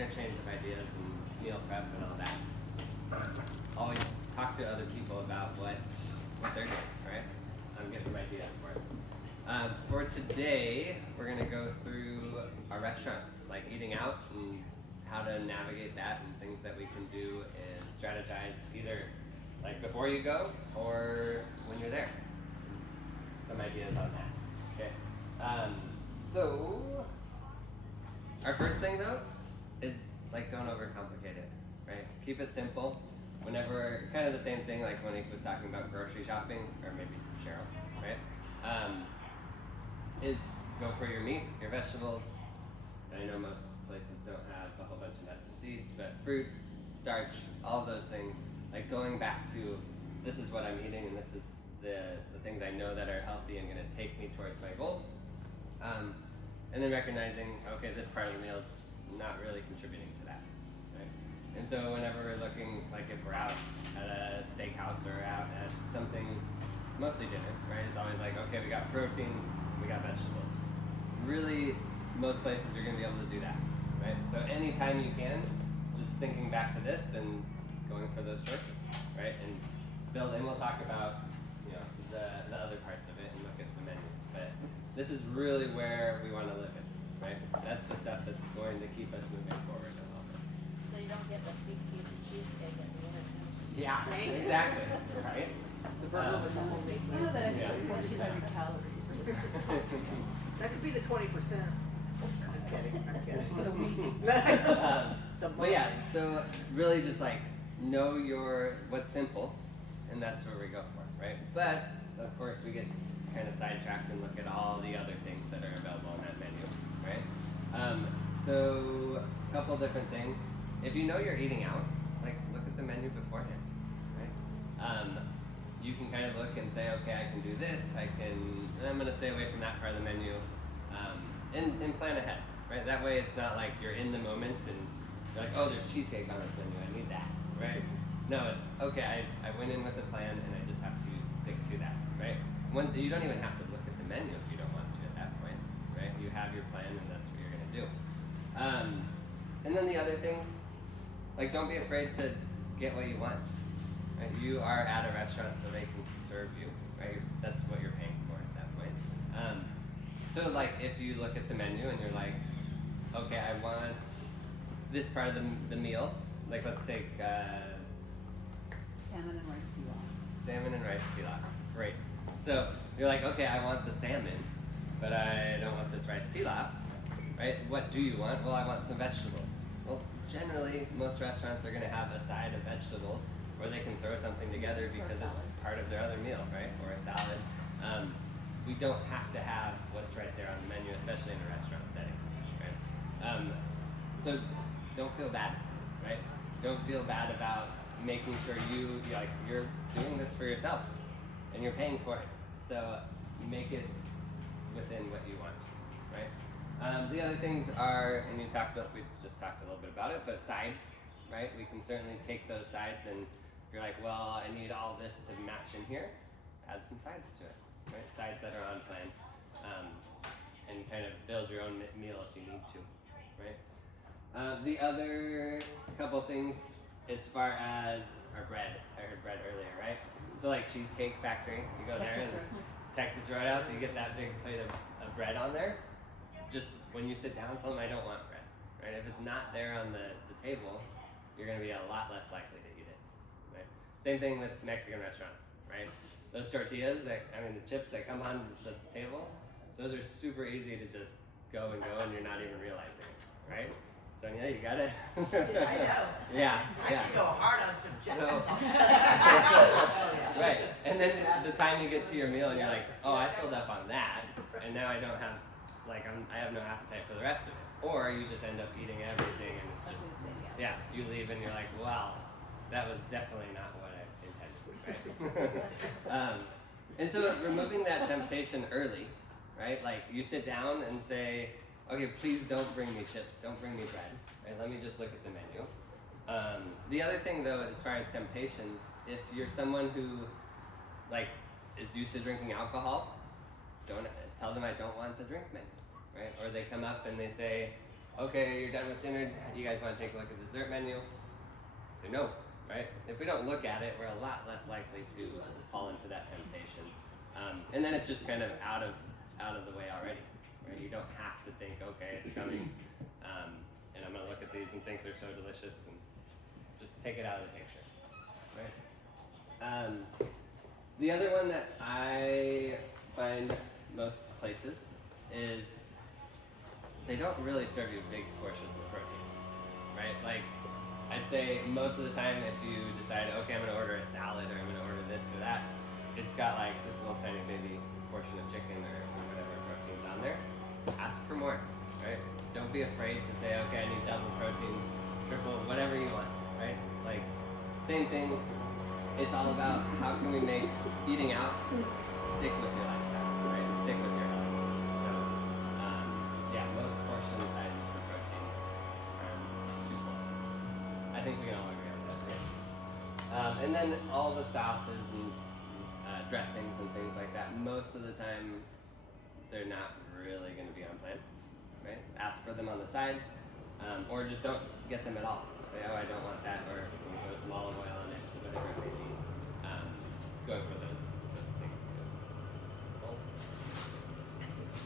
interchange of ideas and meal prep and all that. Always talk to other people about what they're doing, right? Get some ideas for it. For today, we're gonna go through our restaurant, like eating out and how to navigate that and things that we can do and strategize either like before you go or when you're there. Some ideas on that. Okay. So our first thing though is like don't overcomplicate it, right? Keep it simple. Whenever kind of the same thing like when he was talking about grocery shopping, or maybe Cheryl, right? Is go for your meat, your vegetables. I know most places don't have a whole bunch of nuts and seeds, but fruit, starch, all of those things. Like going back to this is what I'm eating and this is the things I know that are healthy and going to take me towards my goals. And then recognizing, okay, this part of the meal is not really contributing to that, right? And so whenever we're looking, like if we're out at a steakhouse or out at something, mostly dinner, right? It's always like, okay, we got protein, we got vegetables. Really, most places you're going to be able to do that, right? So anytime you can, just thinking back to this and going for those choices, right? And build, and we'll talk about, you know, the other parts of it and look at some menus. But this is really where we want to live in, right? That's the stuff that's going to keep us moving forward in all this. So you don't get the big piece of cheesecake at the dinner. Yeah, exactly, right? The burger with the whole meat. You know that extra Yeah. 1,400 calories. That could be the 20%. I'm kidding, I'm kidding. For the week. But yeah, so really just like know what's simple, and that's where we go for, right? But of course we get kind of sidetracked and look at all the other things that are available on that menu, right? So a couple different things. If you know you're eating out, like look at the menu beforehand, right? You can kind of look and say, okay, I can do this, and I'm gonna stay away from that part of the menu, and plan ahead, right? That way it's not like you're in the moment and you're like, oh, there's cheesecake on this menu, I need that, right? No, it's, okay, I went in with a plan and I just have to stick to that, right? You don't even have to look at the menu if you don't want to at that point, right? You have your plan and that's what you're gonna do. And then the other things, like don't be afraid to get what you want. Right? You are at a restaurant so they can serve you, right? That's what you're paying for at that point. So like if you look at the menu and you're like, okay, I want this part of the meal, like let's take Salmon and rice pilaf. salmon and rice pilaf, great. So you're like, okay, I want the salmon, but I don't want this rice pilaf, right? What do you want? Well, I want some vegetables. Well, generally most restaurants are gonna have a side of vegetables or they can throw something together because it's part of their other meal, right? Or a salad. We don't have to have what's right there on the menu, especially in a restaurant setting, right? So don't feel bad, right? Don't feel bad about making sure you're doing this for yourself and you're paying for it. So make it within what you want, right? The other things are, and we just talked a little bit about it, but sides, right? We can certainly take those sides and if you're like, well, I need all this to match in here, add some sides to it, right? Sides that are on plan, and kind of build your own meal if you need to, right? The other couple things as far as our bread, I heard bread earlier, right? So like Cheesecake Factory, you go there and Texas Roadhouse, you get that big plate of bread on there. Just when you sit down, tell them I don't want bread, right? If it's not there on the table, you're gonna be a lot less likely to eat it, right? Same thing with Mexican restaurants, right? Those tortillas, the chips that come on the table, those are super easy to just go and you're not even realizing it, right? So yeah, you got it. I know. Yeah, I yeah. can go hard on some chips. Right, and then the time you get to your meal and you're like, oh, I filled up on that, and now I don't have, I have no appetite for the rest of it. Or you just end up eating everything and it's just, yeah, you leave and you're like, wow, that was definitely not what I intended, right? And so removing that temptation early, right? Like you sit down and say, okay, please don't bring me chips, don't bring me bread, right? Let me just look at the menu. The other thing though, as far as temptations, if you're someone who is used to drinking alcohol, don't tell them I don't want the drink menu, right? Or they come up and they say, okay, you're done with dinner, you guys want to take a look at the dessert menu? Say no, right? If we don't look at it, we're a lot less likely to fall into that temptation. And then it's just kind of out of the way already, right? You don't have to think, okay, it's coming, and I'm gonna look at these and think they're so delicious, and just take it out of the picture, right? The other one that I find most places is they don't really serve you big portions of protein, right? Like, I'd say most of the time if you decide, okay, I'm gonna order a salad or I'm gonna order this or that, it's got like this little tiny baby portion of chicken or whatever protein's on there. Ask for more, right? Don't be afraid to say, okay, I need double protein, triple, whatever you want, right? Like, same thing. It's all about how can we make eating out stick with your lifestyle, right? Stick with your health. So, yeah, most portion sizes for protein are too small. I think we can all agree on that, right? And then all the sauces and dressings and things like that, most of the time, they're not really going to be on plan, right? Ask for them on the side, or just don't get them at all. Say, oh, I don't want that, or put some olive oil on it, whatever it may be. Going for those things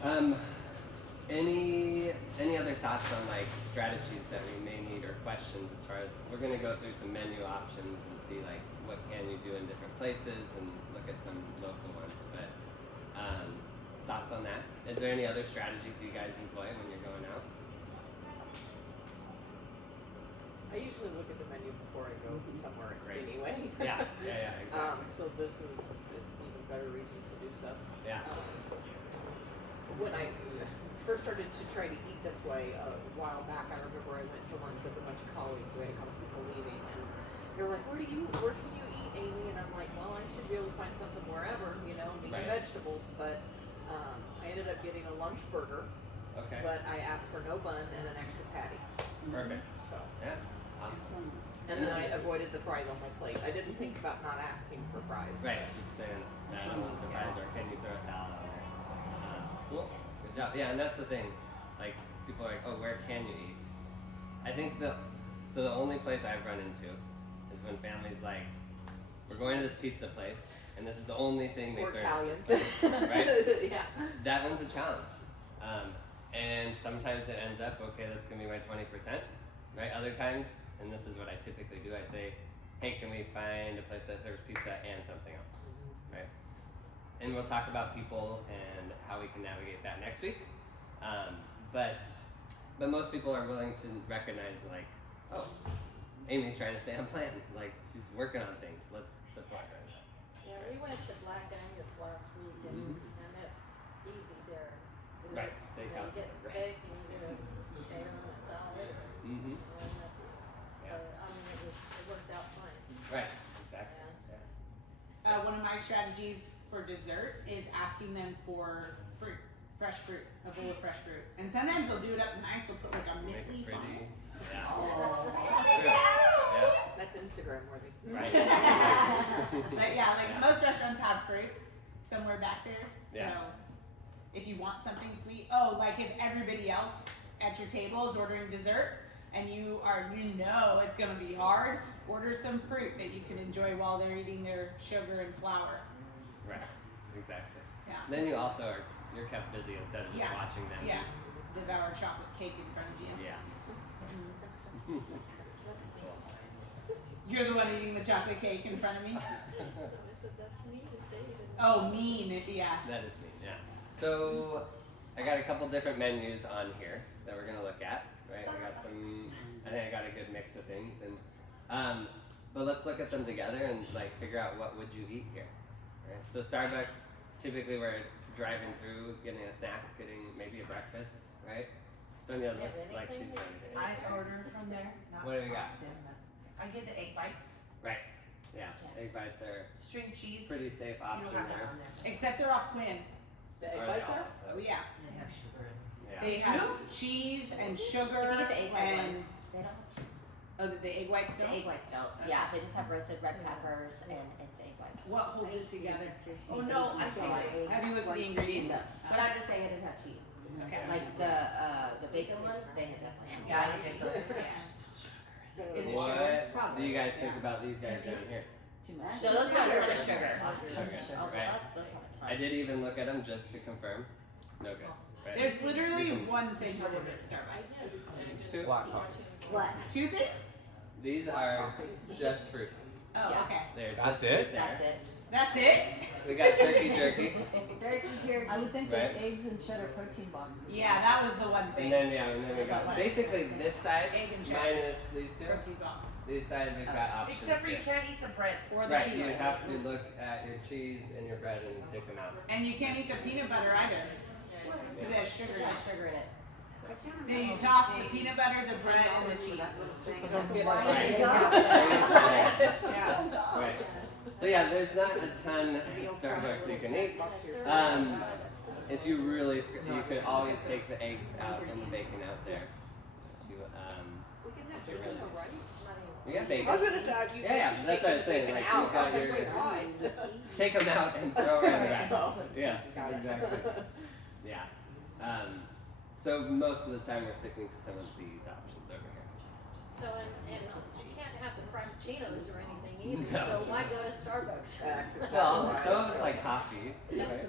too. Any other thoughts on like strategies that we may need or questions as far as we're going to go through some menu options and see like what can you do in different places and look at some local ones. But thoughts on that? Is there any other strategies you guys employ when you're going out? I usually look at the menu before I go somewhere Great. anyway. Yeah, exactly. So this is an even better reason to do so. Yeah. When I first started to try to eat this way a while back, I remember I went to lunch with a bunch of colleagues. We had a couple people leaving, and they were like, where can you eat, Amy? And I'm like, well, I should be able to find something wherever, meat and Right. vegetables. But I ended up getting a lunch burger, Okay. but I asked for no bun and an extra patty. Perfect. So, Yeah. Awesome. and then I avoided the fries on my plate. I didn't think about not asking for fries. Right. Just saying, I don't want the fries, or can you throw a salad on there? Cool. Good job. Yeah, and that's the thing. Like, people are like, oh, where can you eat? I think the only place I've run into is when families like, we're going to this pizza place, and this is the only thing they Or serve. Italian. Right? Yeah. That one's a challenge. And sometimes it ends up, okay, that's gonna be my 20%, right? Other times, and this is what I typically do, I say, hey, can we find a place that serves pizza and something else, right? And we'll talk about people and how we can navigate that next week. But most people are willing to recognize like, oh, Amy's trying to stay on plan. Like, she's working on things. Let's support her. Yeah, we went to Black Angus last week and it's easy there. We- Right, you know, steakhouse You get is the great. steak and you get a potato and a salad. Mm-hmm. And that's, so, I mean, it worked out fine. Right, exactly. Yeah. One of my strategies for dessert is asking them for fruit, fresh fruit, a bowl of fresh fruit. And sometimes they'll do it up nice, they'll put like a mint Make it leaf on pretty. it. Yeah. Oh. Yeah. That's Instagram worthy. Right. But yeah, like most restaurants have fruit somewhere back there. So Yeah. if you want something sweet, oh, like if everybody else at your table is ordering dessert and you know it's gonna be hard, order some fruit that you can enjoy while they're eating their sugar and flour. Right. Exactly. Yeah. Then you also you're kept busy instead of just Yeah. watching them. Yeah. Devour chocolate cake in front of you. Yeah. That's me. You're the one eating the chocolate cake in front of me? I said, that's me, David. Oh, mean, yeah. That is me, yeah. So I got a couple different menus on here that we're gonna look at. Right? I got some I think I got a good mix of things and but let's look at them together and like figure out what would you eat here. Right? So Starbucks, typically we're driving through, getting a snack, getting maybe a breakfast, right? Sonia Yeah, looks like she's anything ready to that- I order from there. Not What do we got? often, but I get the egg bites, Right. Yeah. Egg bites are string cheese. pretty safe You option don't have that there. on there. Except they're off plan. The egg Are bites they are? all? Oh, yeah. They have sugar in Yeah. They have cheese and sugar If you get the egg white and ones, they don't have cheese. oh, the egg whites The don't. egg whites don't. Yeah, they just have roasted red peppers and it's egg whites. What holds it together? Oh no, I think they. Have you looked at the ingredients? But I'm just saying it doesn't have cheese. Okay. Like the bacon ones, they definitely have. Yeah, I get those. Yeah. Is it What sugar? do you guys think about these guys down here? Too much. No, those have a ton of sugar. Sugar, Oh, right. those have a ton. I did even look at them just to confirm. No good. Right? There's literally You can- one thing to order at Starbucks. Two. What? 2 things? These are just fruit. Oh, Yeah. okay. There's That's just fruit it? there. That's it. That's it? We got turkey jerky, Turkey jerky. I would think Right. that eggs and cheddar protein boxes. Yeah, that was the one thing. and then we got basically this side Egg and cheddar. minus these two. Protein box. These sides we've got options. Except for you here. can't eat the bread. Or the Right, cheese. you have to look at your cheese and your bread and take them out. And you can't eat the peanut butter either. Because it has sugar It's in got it. sugar in it. So you toss the peanut butter, the bread, and the cheese. Right. Yeah. Right. So yeah, there's not a ton at Starbucks you can eat. If you really, you could always take the eggs out and the bacon out there. To, We can have bacon, though, right? we got I was bacon. gonna say, you Yeah, should that's take what I was the saying, bacon like, out. you've got I was like, your- wait, why? Take them out and throw away the rest. Yes, exactly. Yeah. So most of the time we're sticking to some of these options over here. So, and you can't have the frappuccinos or anything either, No. so why go to Starbucks? Well, so it's like coffee, right?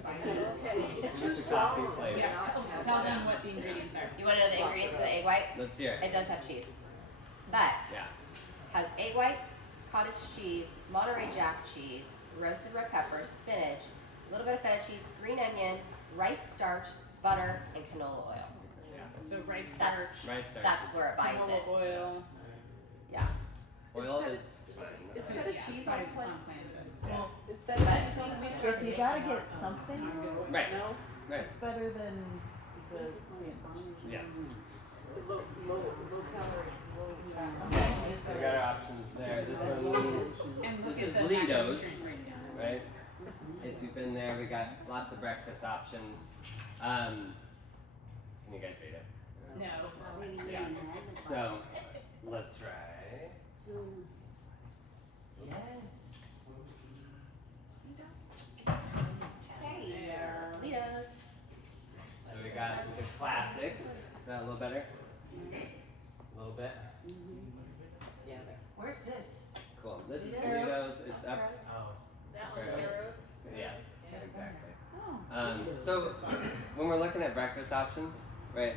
Okay. It's just a coffee flavor. Yeah. Tell them what the ingredients are. You want to know the ingredients for the egg whites? Let's hear it. It does have cheese, but Yeah. has egg whites, cottage cheese, Monterey Jack cheese, roasted red peppers, spinach, a little bit of feta cheese, green onion, rice starch, butter, and canola oil. So rice starch, Rice starch. That's where it binds it. canola oil. Yeah. Oil is. Is So, feta yeah, cheese it's on fine, it's plan? on plan, Is feta cheese on the menu? If you gotta get something, Right. No? Right. it's better than the. Yes. Low calories, low. So we got our options there. This one, but- And look This at is the Lido's. macronutrient breakdown. right? If you've been there, we got lots of breakfast options. Can you guys read it? No. Yeah. So let's try. Yes. Litos. So we got the classics. Is that a little better? A little bit. Yeah. Where's this? Cool. This is Doritos. It's up. Oh. That one's arrow. Yes, exactly. So when we're looking at breakfast options, right?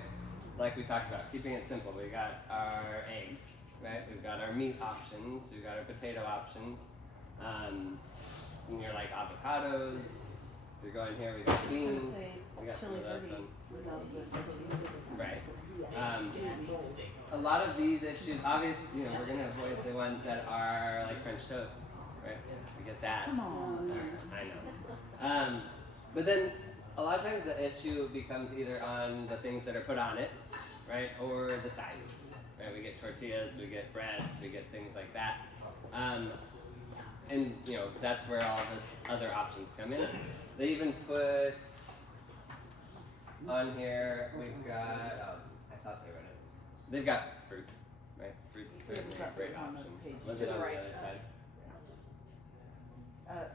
Like we talked about, keeping it simple. We got our eggs, right? We've got our meat options. We've got our potato options. And you're like avocados. If you're going here, we got I was gonna beans. say We got some chili of those verde ones. without the tortillas. Right. A lot of these issues, obviously, we're gonna avoid the ones that are like French toast, right? We get that. Come on. I know. But then a lot of times the issue becomes either on the things that are put on it, right, or the sides. Right? We get tortillas, we get breads, we get things like that. And that's where all those other options come in. They even put on here. We've got. I thought they wrote it. They've got fruit, right? Fruit's certainly a great On the option. page. What's To it the on right. the other side?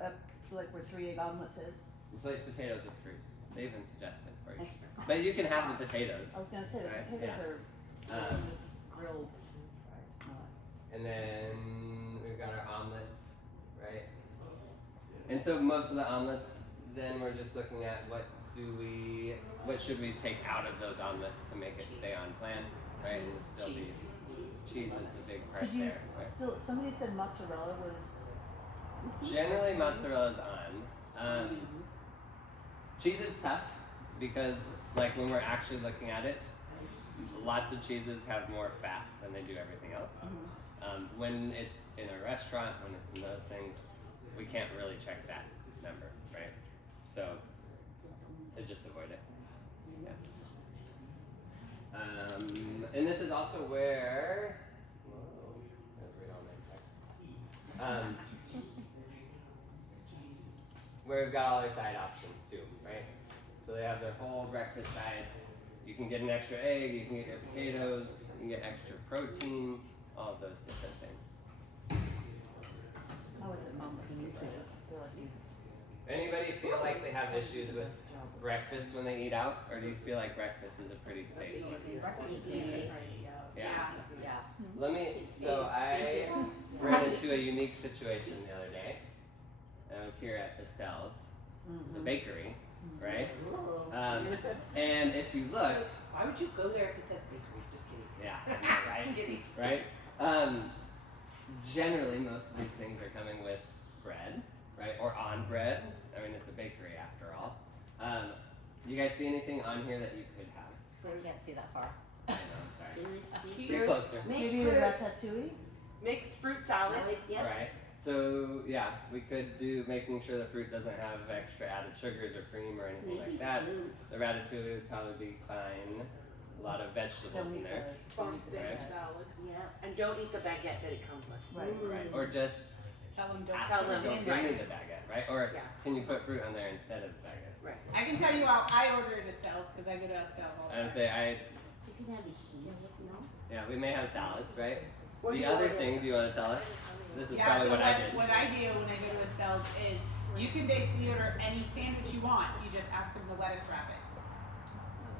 Up like where 3 egg omelets is. Replace potatoes with fruit. They even suggest it for you. Extra. But you can have the potatoes. I was gonna say the Right, potatoes yeah. are just grilled. And then we've got our omelets, right? And so most of the omelets, then we're just looking at what should we take out of those omelets to make it stay on plan, right? And still be cheese is a big part Could you there. Right? still? Somebody said mozzarella was. Generally, mozzarella's on. Cheese is tough because, like, when we're actually looking at it, lots of cheeses have more fat than they do everything else. When it's in a restaurant, when it's in those things, we can't really check that number, right? So, just avoid it. Yeah. And this is also where. Whoa, let's read all my text. Where we've got all their side options too, right? So they have their whole breakfast sides. You can get an extra egg, you can get your potatoes, you can get extra protein, all of those different things. How is it omelets? They're like you. Anybody feel like they have issues with breakfast when they eat out, or do you feel like breakfast is a pretty safe one? Breakfast is easy. Yeah. Yeah. So I ran into a unique situation the other day. I was here at Estelle's, it's a bakery, right? And if you look, Why would you go there if it says bakery? Just kidding. yeah, I know, right? Right? Generally, most of these things are coming with bread, right? Or on bread. I mean, it's a bakery after all. You guys see anything on here that you could have? I can't see that far. I know, I'm sorry. Cute. Get closer. maybe the ratatouille? Mixed fruit salad. Yep. Right. So yeah, we could do making sure the fruit doesn't have extra added sugars or cream or anything like that. The ratatouille would probably be fine. A lot of vegetables in there. Farm steak Right. salad. Yeah. And don't eat the baguette that it comes with. Right. Right. Or just Tell them don't. ask Tell them, them. don't give me the baguette, right? Or Yeah. can you put fruit on there instead of the baguette? Right. I can tell you how I order at Estelle's because I go to Estelle's all the I would time. say I Because I have the heat, you know? yeah, we may have salads, right? What do The you other order? thing, do you want to tell us? This is Yeah, probably so what I did. What I do when I go to Estelle's is you can basically order any sandwich you want. You just ask them to lettuce wrap it.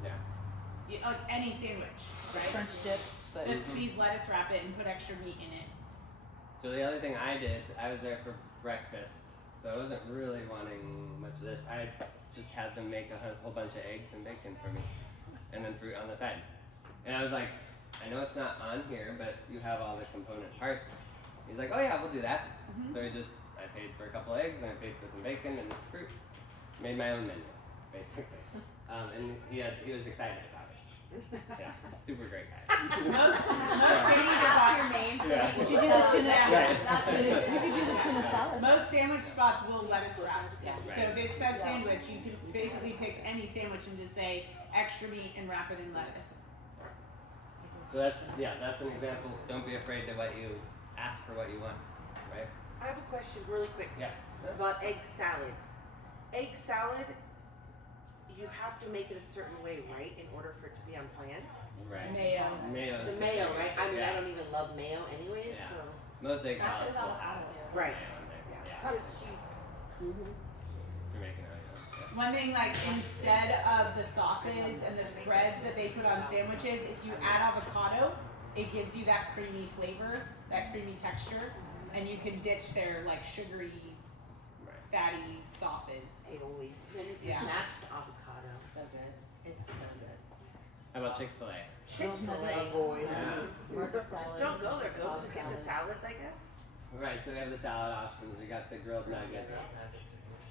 Yeah. Any sandwich, right? French dip, but Just please lettuce wrap it and put extra meat in it. So the other thing I did, I was there for breakfast, so I wasn't really wanting much of this. I just had them make a whole bunch of eggs and bacon for me, and then fruit on the side. And I was like, I know it's not on here, but you have all the component parts. He's like, oh yeah, we'll do that. So I paid for a couple eggs and I paid for some bacon and fruit. Made my own menu, basically. And he was excited about it. Yeah, super great guy. Most sandwich spots. Yeah. would you do the tuna? Right. You could do the tuna salad. Most sandwich spots will lettuce wrap. Yeah. So if it says sandwich, you can basically pick any sandwich and just say extra meat and wrap it in lettuce. So that's an example. Don't be afraid to ask for what you want, right? I have a question really quick Yes. about egg salad. Egg salad, you have to make it a certain way, right, in order for it to be on plan? Right. Mayo. Mayo. The mayo, right? I mean, Yeah. I don't even love mayo anyways, Yeah. so. Most egg Mashed salads will have avocado. Right. mayo in there. Yeah. Yeah. Cottage cheese. If you're making it, yeah. One thing, like instead of the sauces and the spreads that they put on sandwiches, if you add avocado, it gives you that creamy flavor, that creamy texture, and you can ditch their like sugary, Right. fatty sauces. It always. Yeah. Mashed avocado. So good. It's so good. How about Chick-fil-A? Chick-fil-A. Avoid. Yeah. Market Just salad. don't go there. Go Cobb just get the salad. salads, I guess. Right. So we have the salad options. We got the grilled nuggets.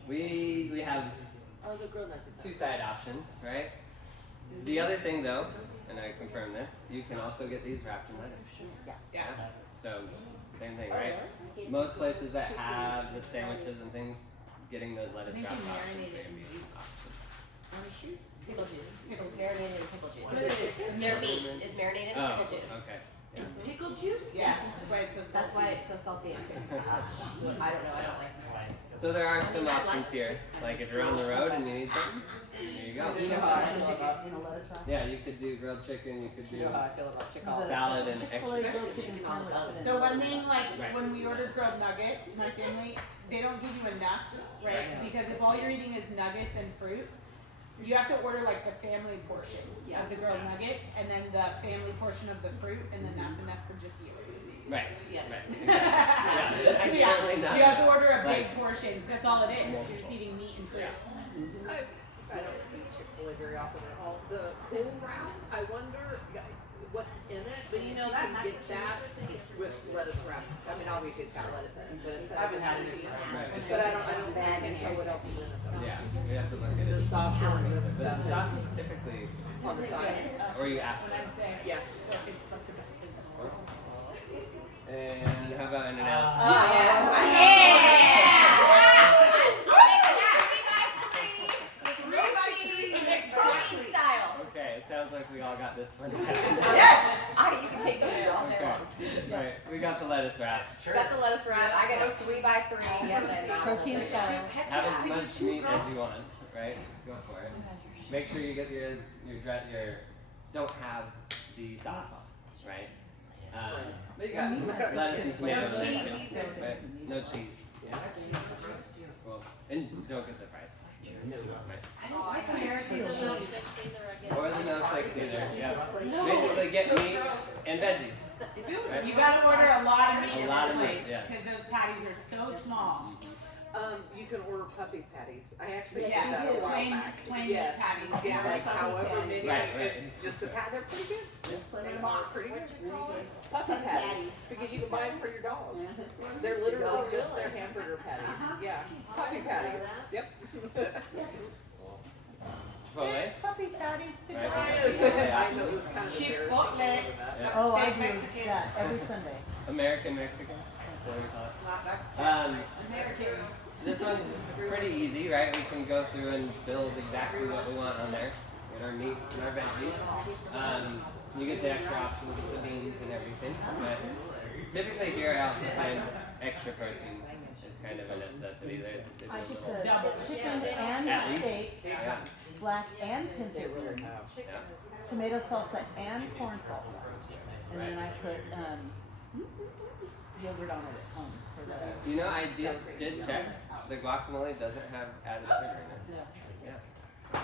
We have Oh, the grilled nuggets. 2 side options, right? The other thing though, and I confirm this, you can also get these wrapped in lettuce. Yeah. So same thing, Oh, right? really? Most places that have the sandwiches and things, getting those lettuce They can wrapped options marinate are it gonna in be juice. Orange juice? Pickle juice. Pickle It's marinated in pickle What juice. is it? Their meat is marinated in Oh, pickle juice. okay. Pickle juice? Yeah, that's why it's so salty. That's why it's so salty and tastes. I don't know, I don't like it. So there are some options here. Like if you're on the road and you need something, there you go. You know how I love that, you know, lettuce wrap. Yeah, you could do grilled chicken, you could do You know how I feel about chicken. The salad and Chick-fil-A extra. grilled chicken sandwich. but in So one thing, like Right. when we ordered grilled nuggets, my family, they don't give you enough, right? Right. Because if all you're eating is nuggets and fruit, you have to order like the family portion of the grilled nuggets, and then the family portion of the fruit, and then that's enough for just you. Right. Yes. Right. Yeah, that's Yeah, certainly not you have to enough. order a big Right. portion. 'Cause that's all it is. You're just eating meat and fruit. I don't eat Chick-fil-A very often at all. The cool wrap, I wonder what's in it, but You you know, know, that can mac get and cheese that is with lettuce wrap. I mean, obviously it's got lettuce in it, but it's. I haven't had it. Right. But I don't know what else is in it though. Yeah, we have to look at The it. sauces and The stuff sauce is typically, on the side. or you ask When for I it. say, Yeah. it's like the best thing in the world. And how about In-N-Out? Oh, yeah. Protein style. Okay, it sounds like we all got this one down. You can take them there all day Okay. long. Alright, we got the lettuce wraps. Got the lettuce wrap. I got a 3x3. Yes, I know. Protein style. Have as much meat as you want, right? Go for it. Make sure you get your don't have the sauce, right? But you got lettuce and tomatoes in there too, right? No cheese. Well, and don't get the fries. I don't like American The cheese. milkshakes either, I guess. Or the milkshakes either. Yeah. Basically, get meat and veggies. Right? You gotta order a lot of meat A at lot this of meat, place yeah. because those patties are so small. You can order puppy patties. I actually Yeah, did that a while plain- back. plain meat Yes. patties, Get yeah. like however many. Right, right. It's just a pat. They're pretty good. Put They it in a are box. pretty good. What'd you call it? Puppy patties, because you can buy them for your dog. They're literally Oh, just really? their hamburger patties. Yeah, Oh, I puppy didn't know patties. that. Yep. Chipotle. Puppy patties today. Right. I know it was kind of embarrassing. Chipotle. Yeah. Oh, I Steak do Mexican. that every Sunday. American Mexican. That's what we call it. American. This one's pretty easy, right? We can go through and build exactly what we want on there. Get our meat and our veggies. You get the extra options with the beans and everything. But typically here I also find extra protein is kind of a necessity. They do I a put little. the Double. chicken Yeah. and At the least. steak, Yeah. black and They pinto really beans, have. Chicken Yeah. is. tomato salsa and corn salsa. And then I put yogurt on it at home for the. You know, I did check. The guacamole doesn't have added sugar in it. Yeah.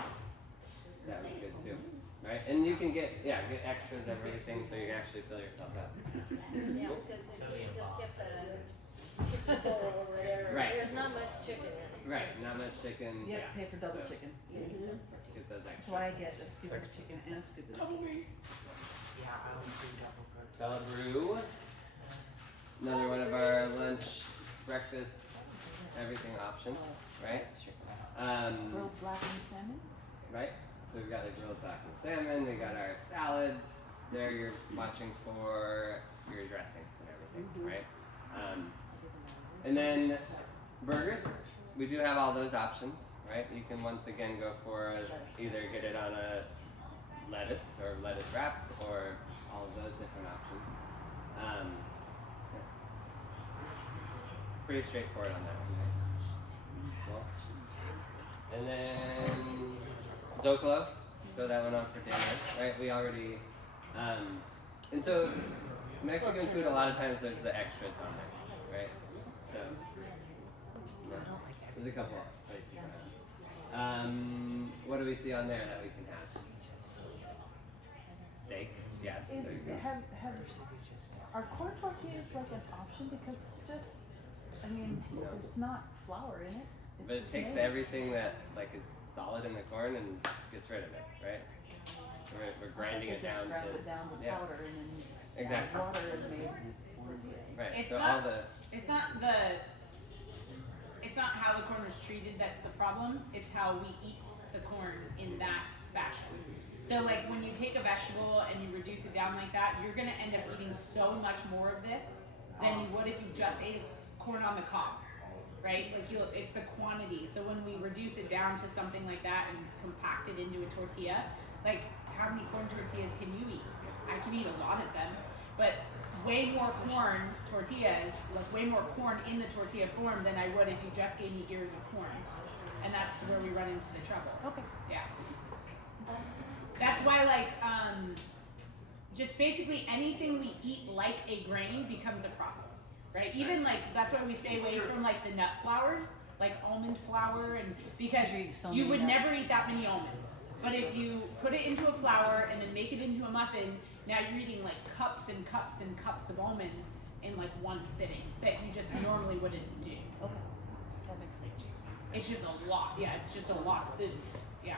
That was good too. Right? And you can get extras of everything so you can actually fill yourself up. Yeah, because if you just get the chicken bowl or whatever, Right. there's not much chicken in it. Right, not much chicken. You have to pay for double so chicken. Get those That's extras. why I get a scoop of chicken and a scoop of. Yeah, I always do double protein. Belarus. Another one of our lunch, breakfast, everything options, right? Grilled blackened salmon. Right? So we've got the grilled blackened salmon, we got our salads. There you're watching for your dressings and everything, right? And then burgers. We do have all those options, right? You can once again go for either get it on a lettuce or lettuce wrap or all of those different options. Yeah. Pretty straightforward on that one, right? Well, and then Zocalo, throw that one on for dinner, right? We already, and so Mexican food, a lot of times there's the extras on there, right? So, yeah. There's a couple places. What do we see on there that we can have? Steak, yes. Is, There you go. are corn tortillas like an option because it's just, I mean, No. there's not flour in it. It's But it just takes maize. everything that like is solid in the corn and gets rid of it, right? We're grinding They it just down ground to it down to yeah, powder and then exactly. water and made tortillas. Right. It's so not- all the It's not how the corn was treated that's the problem. It's how we eat the corn in that fashion. So like when you take a vegetable and you reduce it down like that, you're gonna end up eating so much more of this than you would if you just ate corn on the cob, right? Like it's the quantity. So when we reduce it down to something like that and compact it into a tortilla, like how many corn tortillas can you eat? I can eat a lot of them, but way more corn tortillas, like way more corn in the tortilla form than I would if you just gave me ears of corn. And that's where we run into the trouble. Okay. Yeah. That's why just basically anything we eat like a grain becomes a problem, right? Even like, that's why we stay away from like the nut flours, like almond flour and because You eat so you many would nuts. never eat that many almonds. But if you put it into a flour and then make it into a muffin, now you're eating like cups and cups and cups of almonds in like one sitting that you just normally wouldn't do. Okay. That makes sense. It's just a lot. Yeah, it's just a lot of food. Yeah.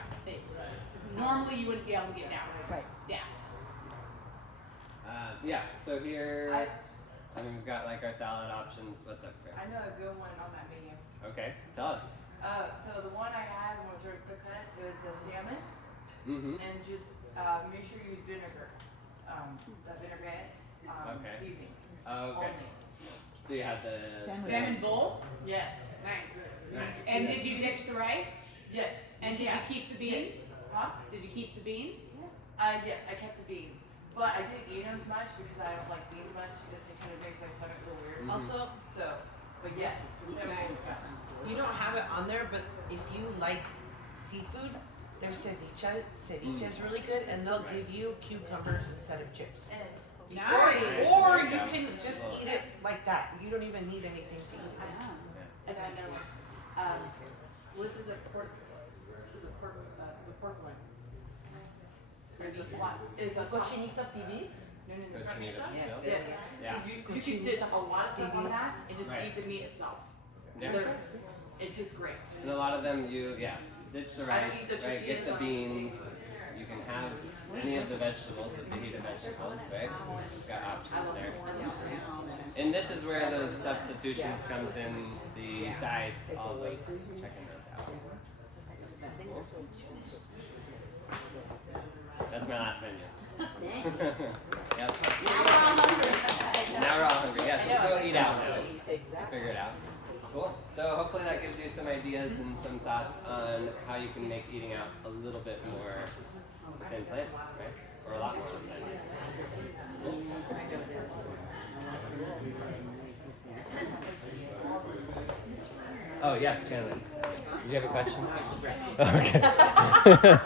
Normally you wouldn't be able to get down. Right. Yeah. yeah. So here, I mean, we've got like our salad options. What's up, Chris? I know a good one on that menu. Okay, tell us. So the one I had when I was doing cook cut, it was the salmon, Mm-hmm. and just make sure you use vinegar, the vinaigrette Okay. seasoning Okay. only. So you had the Salmon bowl. Yes. Nice. Nice. And did you ditch the rice? Yes. And did Yeah. you keep the beans? Huh? Did you keep the beans? Yes, I kept the beans, but I didn't eat them as much because I don't like beans much because it kind of makes my stomach a little weird. Mhm. Also, So, but yes, salmon Nice. was best. you don't have it on there, but if you like seafood, their ceviche is really good, and they'll give you cucumbers instead of chips. And Nice. Or There you you go. can just eat it like that. You don't even need anything to eat. Yeah. And I know, listen to pork pork one. Is a flat, is a flat. Cochinita pibil? No, no, no. Cochinita Yes. still? Yes. Yeah. So you can ditch a lot of stuff on that and just Right. eat the meat itself. Yeah. It tastes great. And a lot of them, ditch the I don't rice, eat the right? Get tortillas the on- beans. You can have any of the vegetables, the fajita vegetables, right? Got options there. And this is where those substitutions comes in. The sides, all those, checking those out. Cool. That's my last menu. Yep. Now we're all hungry. Yes, let's go eat out now. Figure it out. Cool. So hopefully that gives you some ideas and some thoughts on how you can make eating out a little bit more within plan, right? Or a lot more within plan. Cool. Oh yes, Chandler. Did you have a question? Okay.